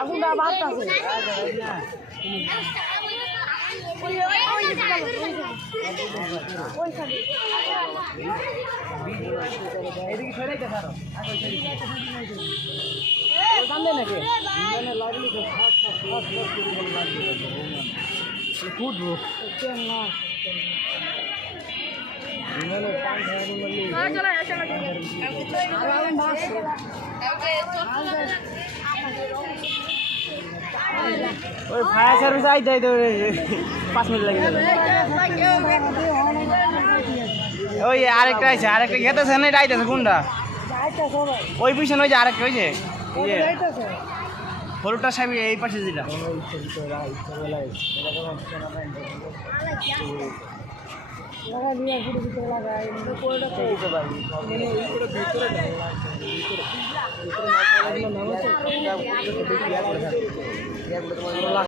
আগুনটা বাড়তাছে এদিকে সরাইতে পারো কান্দে নাকি লাগলি তো ফুটবো ওই ফায়ার সার্ভিস আইতে আইতে 5 মিনিট লাগে ওই আরেকটা আছে আরেকটা খেতেছে না এটা আইতেছে কোনটা ওই পিছনে ওই যে আরেকটা ওই যে হলুদটা সাহেব এই পাশে যেটা লাগাই